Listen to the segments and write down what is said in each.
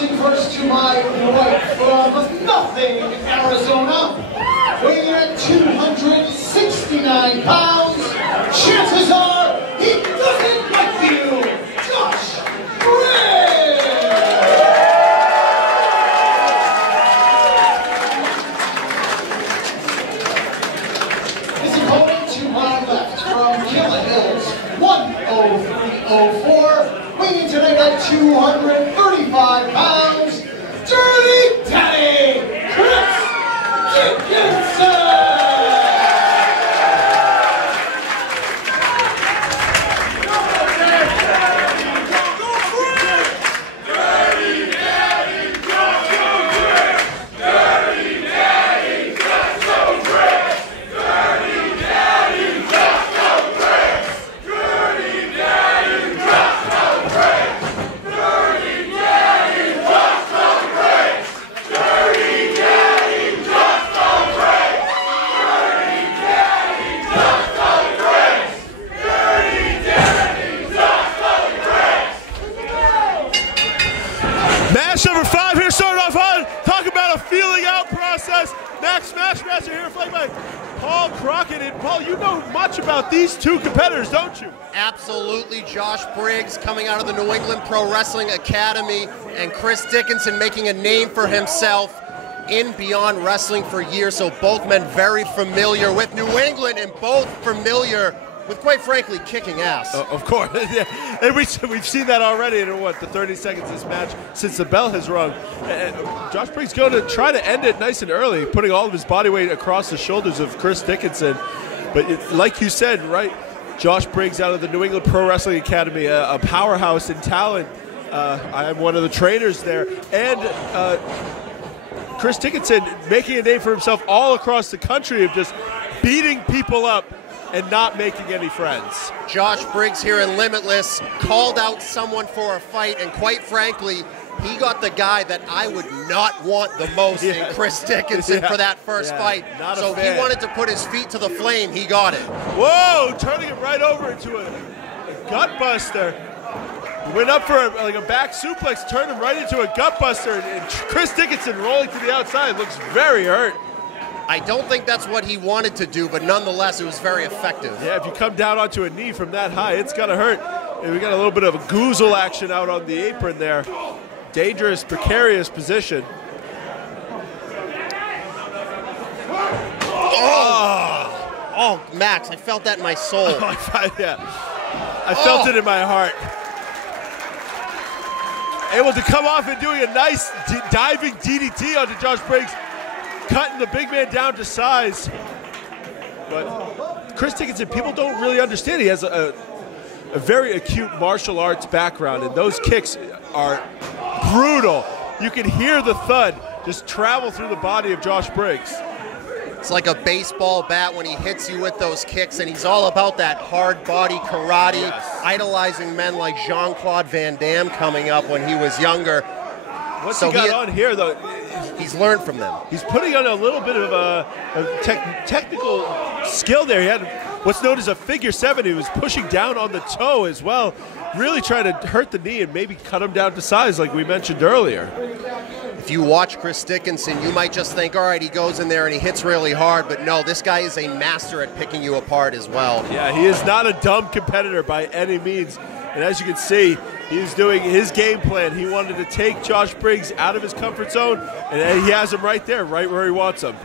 Introducing first to my right from Nothing, Arizona, weighing in at 269 pounds, chances are he doesn't like you, Josh Briggs! His opponent to my left from Killer Hills, 103.04, weighing in tonight at 235 pounds, Dirty Daddy, Chris Dickinson! Match number 5 here, starting off on. Talk about a feeling out process. Max Smashmaster here, played by Paul Crockett. And Paul, you know much about these two competitors, don't you? Absolutely. Josh Briggs coming out of the New England Pro Wrestling Academy, and Chris Dickinson making a name for himself in Beyond Wrestling for years. So both men very familiar with New England and both familiar with, quite frankly, kicking ass. Of course. Yeah. And we've seen that already in, what, the 30 seconds of this match since the bell has rung. And Josh Briggs going to try to end it nice and early, putting all of his body weight across the shoulders of Chris Dickinson. But like you said, right, Josh Briggs out of the New England Pro Wrestling Academy, a powerhouse in talent. I am one of the trainers there. And Chris Dickinson making a name for himself all across the country of just beating people up and not making any friends. Josh Briggs here in Limitless called out someone for a fight, and quite frankly, he got the guy that I would not want the most in Chris Dickinson for that first fight. So he wanted to put his feet to the flame. He got it. Whoa, turning it right over into a gut buster. Went up for a back suplex, turned him right into a gut buster, and Chris Dickinson rolling to the outside looks very hurt. I don't think that's what he wanted to do, but nonetheless, it was very effective. Yeah, if you come down onto a knee from that high, it's gonna hurt. And we got a little bit of a goozle action out on the apron there. Dangerous, precarious position. Oh, Max, I felt that in my soul. Yeah, I felt it in my heart. Able to come off and doing a nice diving DDT onto Josh Briggs, cutting the big man down to size. But Chris Dickinson, people don't really understand. He has a very acute martial arts background, and those kicks are brutal. You can hear the thud just travel through the body of Josh Briggs. It's like a baseball bat when he hits you with those kicks, and he's all about that hard body karate, idolizing men like Jean-Claude Van Damme coming up when he was younger. What's he got on here, though? He's learned from them. He's putting on a little bit of a technical skill there. He had what's known as a figure 7. He was pushing down on the toe as well, really trying to hurt the knee and maybe cut him down to size like we mentioned earlier. If you watch Chris Dickinson, you might just think, all right, he goes in there and he hits really hard, but no, this guy is a master at picking you apart as well. Yeah, he is not a dumb competitor by any means. And as you can see, he's doing his game plan. He wanted to take Josh Briggs out of his comfort zone, and he has him right there, right where he wants him.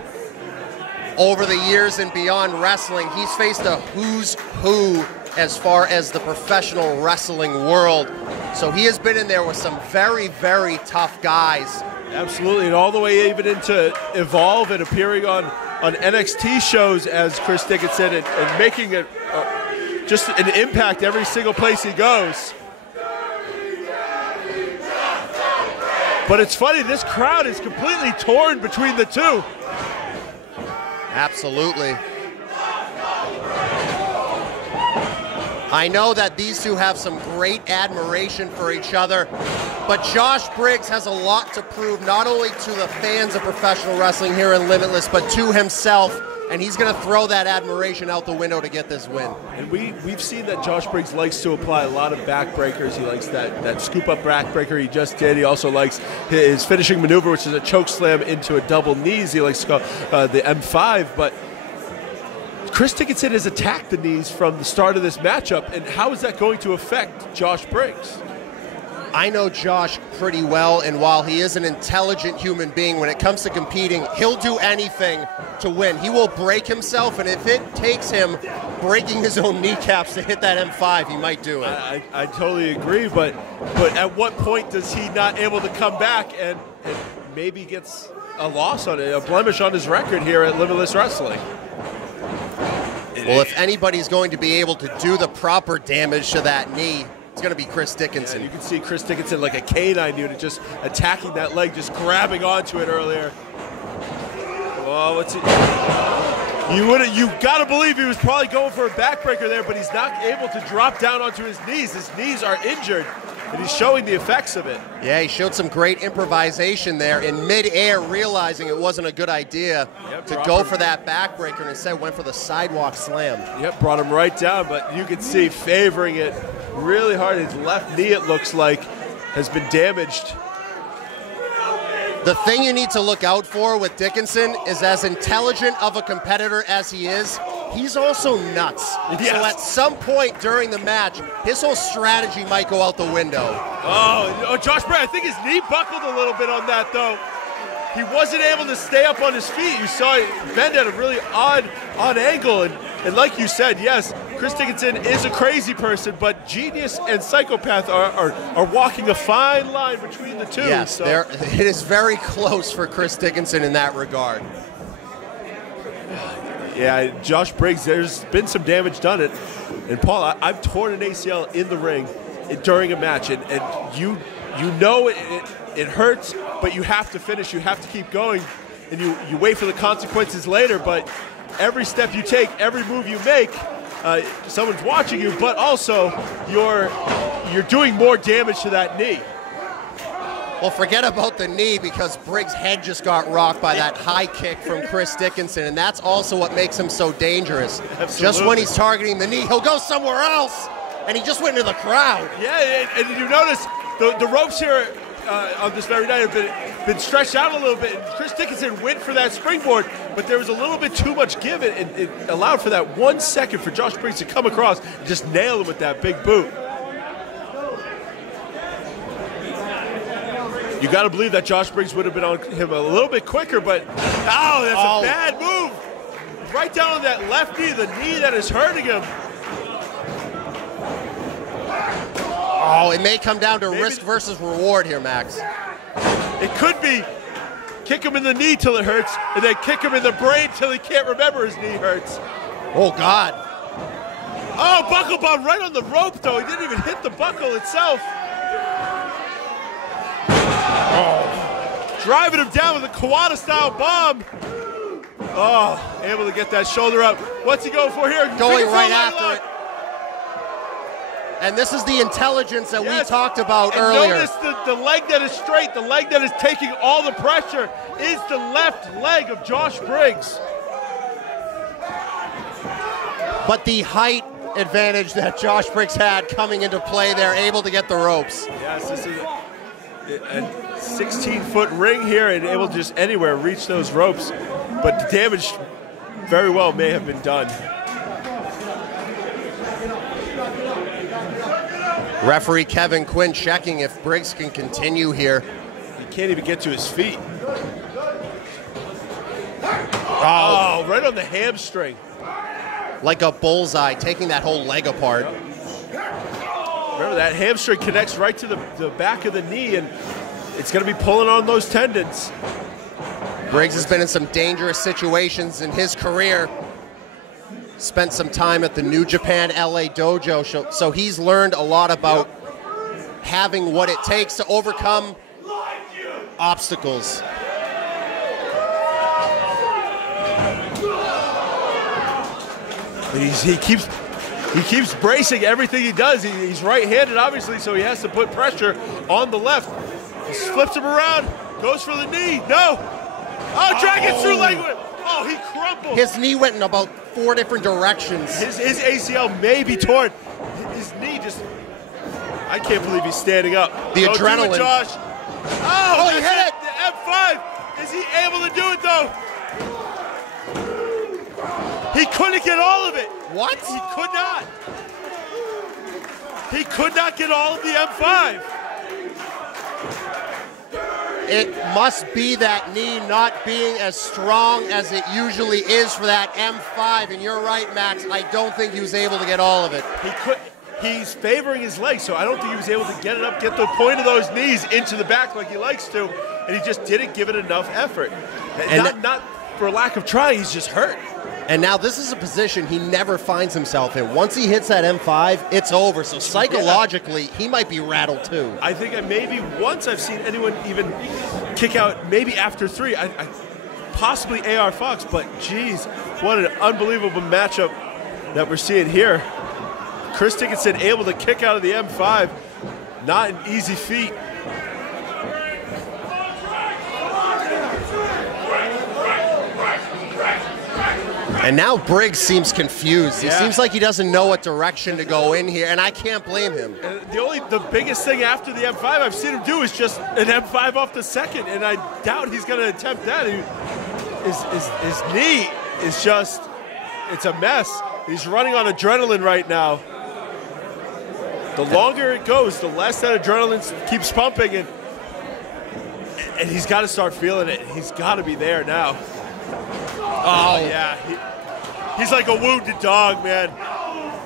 Over the years and beyond wrestling, he's faced a who's who as far as the professional wrestling world. So he has been in there with some very, very tough guys. Absolutely, and all the way even into Evolve and appearing on NXT shows as Chris Dickinson and making it just an impact every single place he goes. But it's funny, this crowd is completely torn between the two. Absolutely. I know that these two have some great admiration for each other, but Josh Briggs has a lot to prove, not only to the fans of professional wrestling here in Limitless, but to himself. and he's going to throw that admiration out the window to get this win. And we've seen that Josh Briggs likes to apply a lot of backbreakers. He likes that scoop-up backbreaker he just did. He also likes his finishing maneuver, which is a choke slam into a double knees. He likes to call the M5, but Chris Dickinson has attacked the knees from the start of this matchup, and how is that going to affect Josh Briggs? I know Josh pretty well, and while he is an intelligent human being, when it comes to competing, he'll do anything to win. He will break himself, and if it takes him breaking his own kneecaps to hit that M5, he might do it. I totally agree, but at what point does he not able to come back and maybe gets a loss on it, a blemish on his record here at Limitless Wrestling? Well, if anybody's going to be able to do the proper damage to that knee, it's going to be Chris Dickinson. Yeah, you can see Chris Dickinson like a canine unit just attacking that leg, just grabbing onto it earlier. Oh, what's it? You got to believe he was probably going for a backbreaker there, but he's not able to drop down onto his knees. His knees are injured, and he's showing the effects of it. Yeah, he showed some great improvisation there in midair, realizing it wasn't a good idea to go for that backbreaker, and instead went for the sidewalk slam. Yep, brought him right down, but you can see favoring it really hard. His left knee, it looks like, has been damaged. The thing you need to look out for with Dickinson is, as intelligent of a competitor as he is, he's also nuts. Yes. So at some point during the match, his whole strategy might go out the window. Oh, Josh Briggs, I think his knee buckled a little bit on that, though. He wasn't able to stay up on his feet. You saw it bend at a really odd angle. And like you said, yes, Chris Dickinson is a crazy person, but genius and psychopath are walking a fine line between the two. Yes, so. it is very close for Chris Dickinson in that regard. Yeah, Josh Briggs, there's been some damage done. And Paul, I've torn an ACL in the ring during a match, and you know it hurts, but you have to finish, you have to keep going, and you wait for the consequences later, but every step you take, every move you make, someone's watching you, but also you're doing more damage to that knee. Well, forget about the knee, because Briggs' head just got rocked by that high kick from Chris Dickinson, and that's also what makes him so dangerous. Absolutely. Just when he's targeting the knee, he'll go somewhere else, and he just went into the crowd. Yeah, and you notice the ropes here on this very night have been stretched out a little bit, and Chris Dickinson went for that springboard, but there was a little bit too much give, and it allowed for that 1 second for Josh Briggs to come across and just nail him with that big boot. You got to believe that Josh Briggs would have been on him a little bit quicker, but that's a bad move. Right down on that left knee, the knee that is hurting him. Oh, it may come down to risk versus reward here, Max. It could be kick him in the knee till it hurts, and then kick him in the brain till he can't remember his knee hurts. Oh, God. Oh, buckle bomb right on the rope, though. He didn't even hit the buckle itself. Oh. Driving him down with a Kawada-style bomb. Oh, able to get that shoulder up. What's he going for here? Going right after it. And this is the intelligence that we talked about earlier. Notice the leg that is straight, the leg that is taking all the pressure is the left leg of Josh Briggs. But the height advantage that Josh Briggs had coming into play there, able to get the ropes. Yes, this is a 16-foot ring here and able to just anywhere reach those ropes. But the damage very well may have been done. Referee Kevin Quinn checking if Briggs can continue here. He can't even get to his feet. Oh, right on the hamstring. Like a bullseye, taking that whole leg apart. Remember, that hamstring connects right to the back of the knee, and it's going to be pulling on those tendons. Briggs has been in some dangerous situations in his career. Spent some time at the New Japan LA dojo, so he's learned a lot about having what it takes to overcome obstacles. He keeps bracing everything he does. He's right-handed, obviously, so he has to put pressure on the left. He flips him around, goes for the knee. No. Oh, dragon through leg whip. Oh, he crumbled. His knee went in about 4 different directions. His ACL may be torn. His knee just... I can't believe he's standing up. The Don't adrenaline. do it, Josh. Oh, he hit it. The M5. Is he able to do it, though? He couldn't get all of it. What? He could not. He could not get all of the M5. It must be that knee not being as strong as it usually is for that M5. And you're right, Max. I don't think he was able to get all of it. He's favoring his legs, so I don't think he was able to get it up, get the point of those knees into the back like he likes to, and he just didn't give it enough effort. And not for lack of trying, he's just hurt. And now this is a position he never finds himself in. Once he hits that M5, it's over. So psychologically, he might be rattled too. I think maybe once I've seen anyone even kick out, maybe after 3, possibly AR Fox, but geez, what an unbelievable matchup that we're seeing here. Chris Dickinson able to kick out of the M5, not an easy feat. And now Briggs seems confused. He seems like he doesn't know what direction to go in here, and I can't blame him. And the biggest thing after the M5 I've seen him do is just an M5 off the second, and I doubt he's going to attempt that. His knee is just, it's a mess. He's running on adrenaline right now. The longer it goes, the less that adrenaline keeps pumping, and he's got to start feeling it. He's got to be there now. Oh, yeah. He's like a wounded dog, man.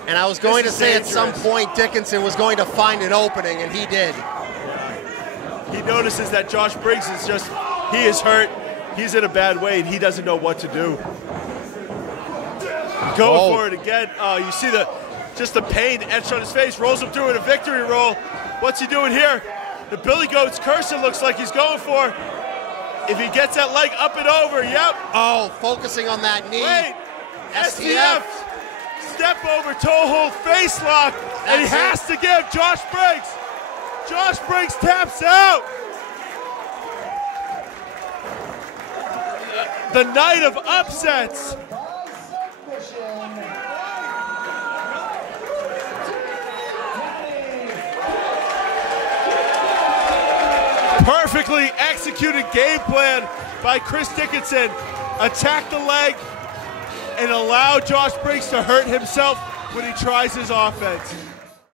And I was going to say at some point Dickinson was going to find an opening, and he did. He notices that Josh Briggs is just, he is hurt. He's in a bad way, and he doesn't know what to do. Going for it again. You see just the pain etched on his face. Rolls him through in a victory roll. What's he doing here? The Billy Goat's cursor looks like he's going for. If he gets that leg up and over, yep. Oh, focusing on that knee. Wait, STF. Step over, toe hold, face lock, and he has to give Josh Briggs. Josh Briggs taps out. The night of upsets. Perfectly executed game plan by Chris Dickinson. Attack the leg and allow Josh Briggs to hurt himself when he tries his offense.